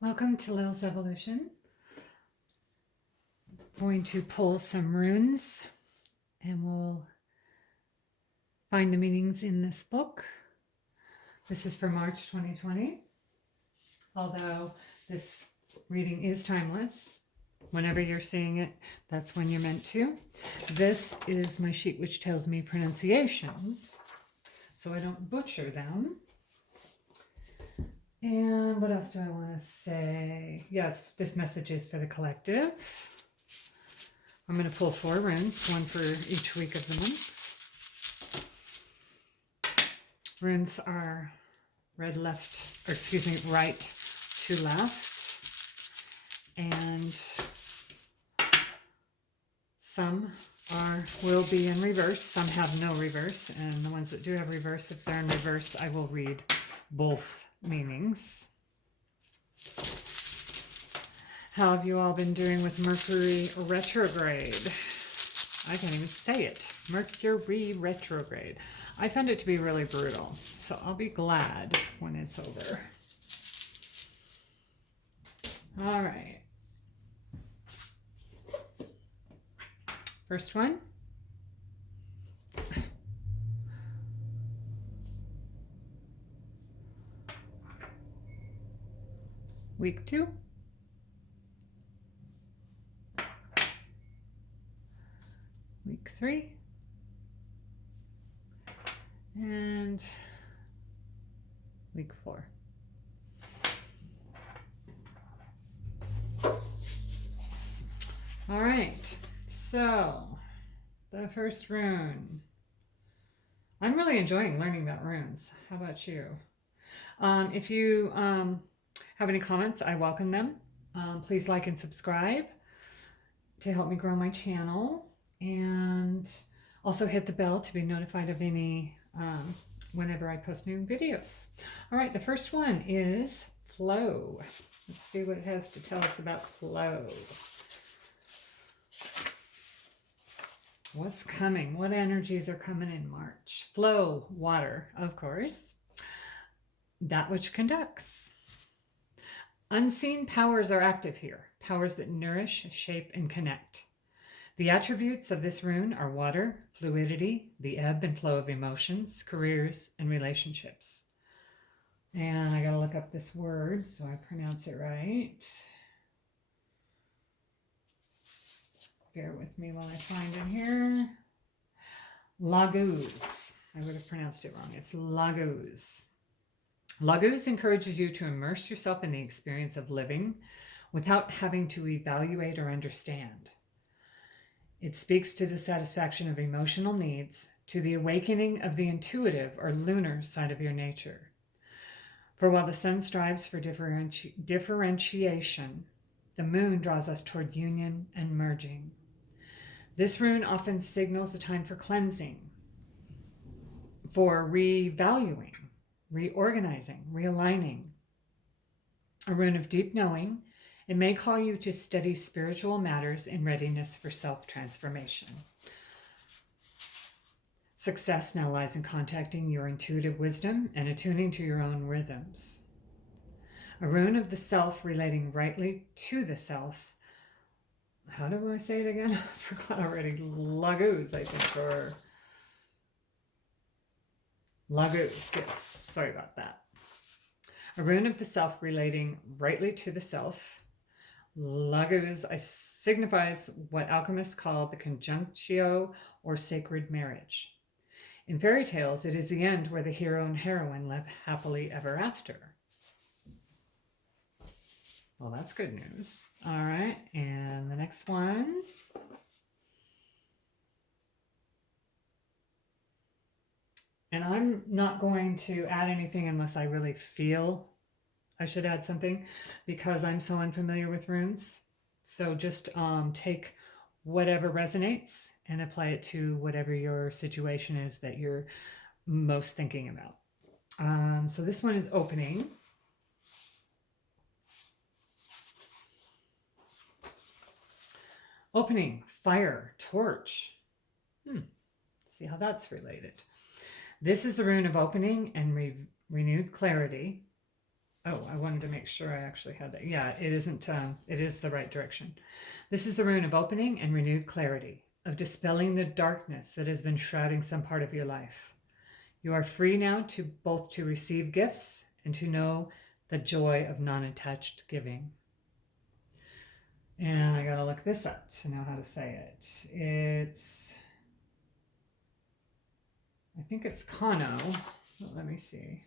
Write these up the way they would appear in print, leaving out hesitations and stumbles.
Welcome to Lil's Evolution. I'm going to pull some runes and we'll find the meanings in this book. This is for March 2020. Although this reading is timeless, whenever you're seeing it, that's when you're meant to. This is my sheet which tells me pronunciations so I don't butcher them. And what else do I want to say? Yes, this message is for the collective. I'm going to pull 4 runes, one for each week of the month. Runes are right to left. And some will be in reverse. Some have no reverse. And the ones that do have reverse, if they're in reverse, I will read both meanings. How have you all been doing with Mercury retrograde? I can't even say it. Mercury retrograde. I found it to be really brutal, so I'll be glad when it's over. All right. First one. Week 2. Week 3. And week 4. All right, so the first rune. I'm really enjoying learning about runes. How about you? If you have any comments, I welcome them. Please like and subscribe to help me grow my channel, and also hit the bell to be notified of any whenever I post new videos. All right, the first one is flow. Let's see what it has to tell us about flow. What's coming? What energies are coming in March? Flow, water, of course. That which conducts. Unseen powers are active here, powers that nourish, shape, and connect. The attributes of this rune are water, fluidity, the ebb and flow of emotions, careers, and relationships. And I gotta look up this word so I pronounce it right. Bear with me while I find it here. Laguz. I would have pronounced it wrong. It's Laguz. Laguz encourages you to immerse yourself in the experience of living without having to evaluate or understand. It speaks to the satisfaction of emotional needs, to the awakening of the intuitive or lunar side of your nature. For while the sun strives for differentiation, the moon draws us toward union and merging. This rune often signals a time for cleansing, for revaluing, reorganizing, realigning. A rune of deep knowing, it may call you to steady spiritual matters in readiness for self-transformation. Success now lies in contacting your intuitive wisdom and attuning to your own rhythms. A rune of the self relating rightly to the self. How do I say it again? I forgot already. Laguz, I think, or Laguz, yes. Sorry about that. A rune of the self relating rightly to the self. Laguz signifies what alchemists call the conjunctio or sacred marriage. In fairy tales, it is the end where the hero and heroine live happily ever after. Well, that's good news. All right, and the next one. And I'm not going to add anything unless I really feel I should add something, because I'm so unfamiliar with runes. So just take whatever resonates and apply it to whatever your situation is that you're most thinking about. So this one is opening. Opening, fire, torch. See how that's related. This is the rune of opening and renewed clarity. Oh, I wanted to make sure I actually had that. Yeah, it isn't, it is the right direction. This is the rune of opening and renewed clarity, of dispelling the darkness that has been shrouding some part of your life. You are free now to both to receive gifts and to know the joy of non-attached giving. And I gotta look this up to know how to say it. I think it's Kano. Well, let me see.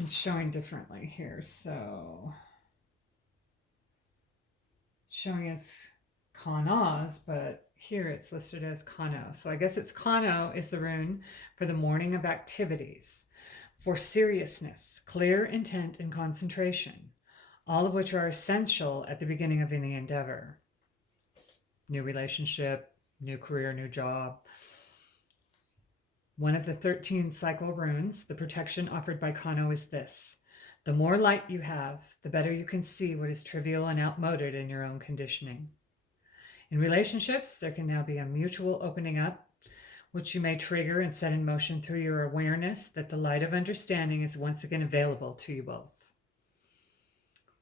It's showing differently here, so showing as Kanas, but here it's listed as Kano. So I guess it's Kano is the rune for the morning of activities, for seriousness, clear intent, and concentration, all of which are essential at the beginning of any endeavor. New relationship, new career, new job. One of the 13 cycle runes, the protection offered by Kano is this: the more light you have, the better you can see what is trivial and outmoded in your own conditioning. In relationships, there can now be a mutual opening up, which you may trigger and set in motion through your awareness that the light of understanding is once again available to you both.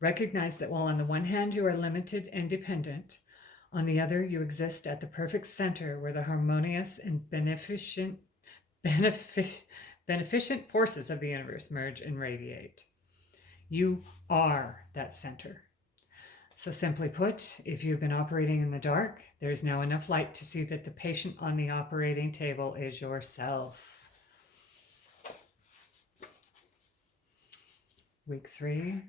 Recognize that while on the one hand you are limited and dependent, on the other you exist at the perfect center where the harmonious and beneficent forces of the universe merge and radiate. You are that center. So simply put, if you've been operating in the dark, there is now enough light to see that the patient on the operating table is yourself. Week 3.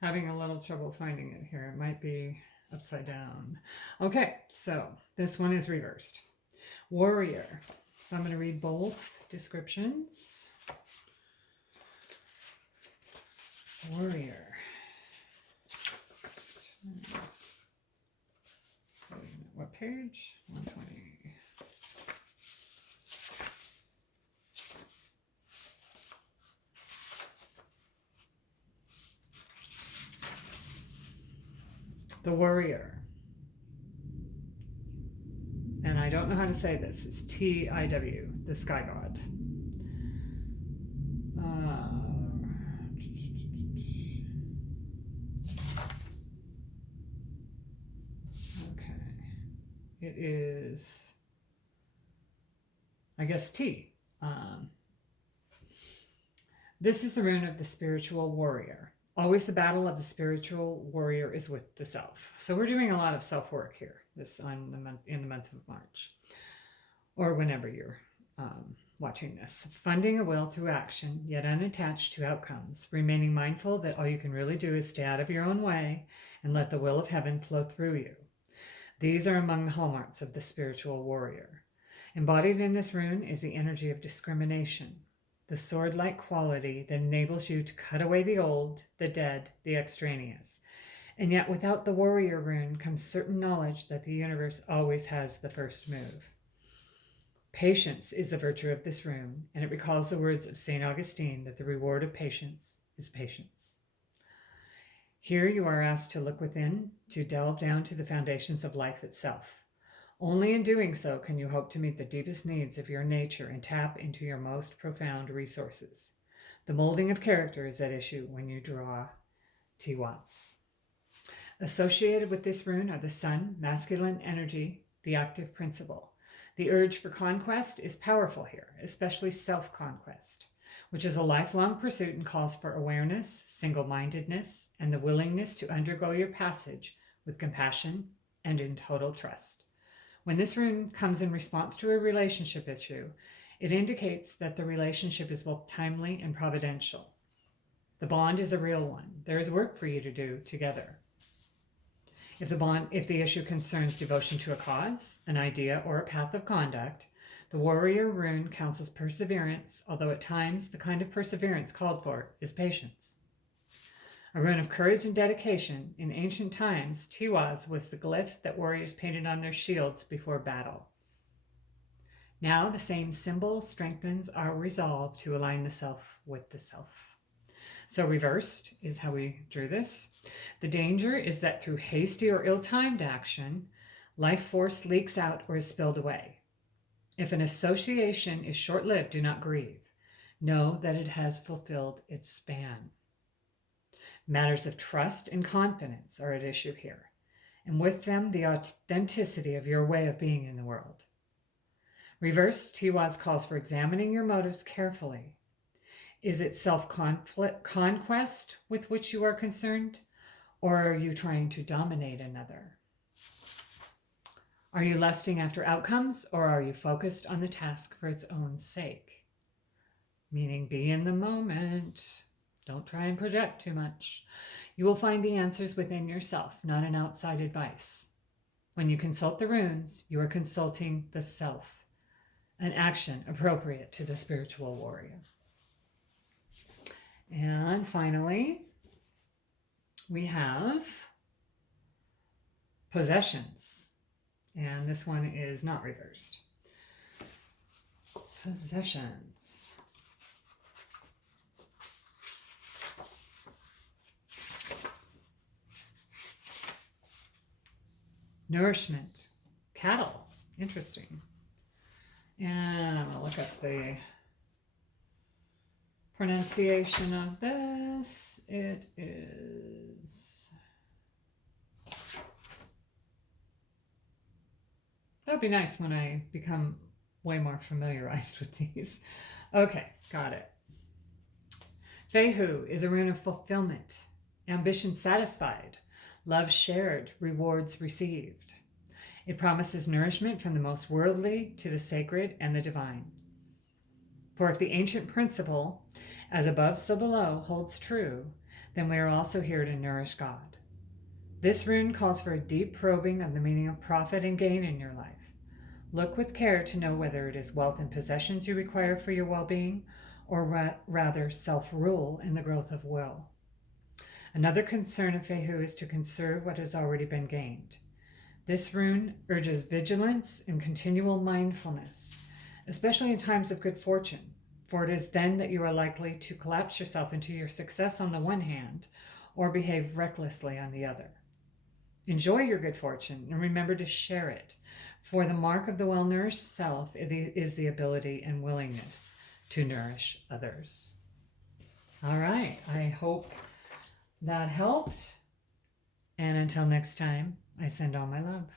Having a little trouble finding it here. It might be upside down. Okay, so this one is reversed. Warrior. So I'm going to read both descriptions. Warrior. What page? 120. The warrior. And I don't know how to say this. It's T-I-W, the sky god. Okay. It is, I guess, T. This is the rune of the spiritual warrior. Always the battle of the spiritual warrior is with the self. So we're doing a lot of self-work here in the month of March, or whenever you're watching this. Funding a will through action, yet unattached to outcomes, remaining mindful that all you can really do is stay out of your own way and let the will of heaven flow through you. These are among the hallmarks of the spiritual warrior. Embodied in this rune is the energy of discrimination, the sword-like quality that enables you to cut away the old, the dead, the extraneous. And yet without the warrior rune comes certain knowledge that the universe always has the first move. Patience is the virtue of this rune, and it recalls the words of St. Augustine that the reward of patience is patience. Here you are asked to look within, to delve down to the foundations of life itself. Only in doing so can you hope to meet the deepest needs of your nature and tap into your most profound resources. The molding of character is at issue when you draw Tiwats. Associated with this rune are the sun, masculine energy, the active principle. The urge for conquest is powerful here, especially self-conquest, which is a lifelong pursuit and calls for awareness, single-mindedness, and the willingness to undergo your passage with compassion and in total trust. When this rune comes in response to a relationship issue, it indicates that the relationship is both timely and providential. The bond is a real one. There is work for you to do together. If the issue concerns devotion to a cause, an idea, or a path of conduct, the warrior rune counts as perseverance, although at times the kind of perseverance called for is patience. A rune of courage and dedication. In ancient times, Tiwaz was the glyph that warriors painted on their shields before battle. Now the same symbol strengthens our resolve to align the self with the self. So reversed is how we drew this. The danger is that through hasty or ill-timed action, life force leaks out or is spilled away. If an association is short-lived, do not grieve. Know that it has fulfilled its span. Matters of trust and confidence are at issue here, and with them the authenticity of your way of being in the world. Reversed Tiwaz calls for examining your motives carefully. Is it self-conquest with which you are concerned, or are you trying to dominate another? Are you lusting after outcomes, or are you focused on the task for its own sake? Meaning, be in the moment. Don't try and project too much. You will find the answers within yourself, not an outside advice. When you consult the runes, you are consulting the self, an action appropriate to the spiritual warrior. And finally, we have possessions. And this one is not reversed. Possessions. Nourishment. Cattle. Interesting. And I'm going to look up the pronunciation of this. It is... That would be nice when I become way more familiarized with these. Okay, got it. Fehu is a rune of fulfillment, ambition satisfied, love shared, rewards received. It promises nourishment from the most worldly to the sacred and the divine. For if the ancient principle, as above so below, holds true, then we are also here to nourish God. This rune calls for a deep probing of the meaning of profit and gain in your life. Look with care to know whether it is wealth and possessions you require for your well-being, or rather self-rule and the growth of will. Another concern of Fehu is to conserve what has already been gained. This rune urges vigilance and continual mindfulness, especially in times of good fortune, for it is then that you are likely to collapse yourself into your success on the one hand, or behave recklessly on the other. Enjoy your good fortune and remember to share it, for the mark of the well-nourished self is the ability and willingness to nourish others. All right, I hope that helped. And until next time, I send all my love.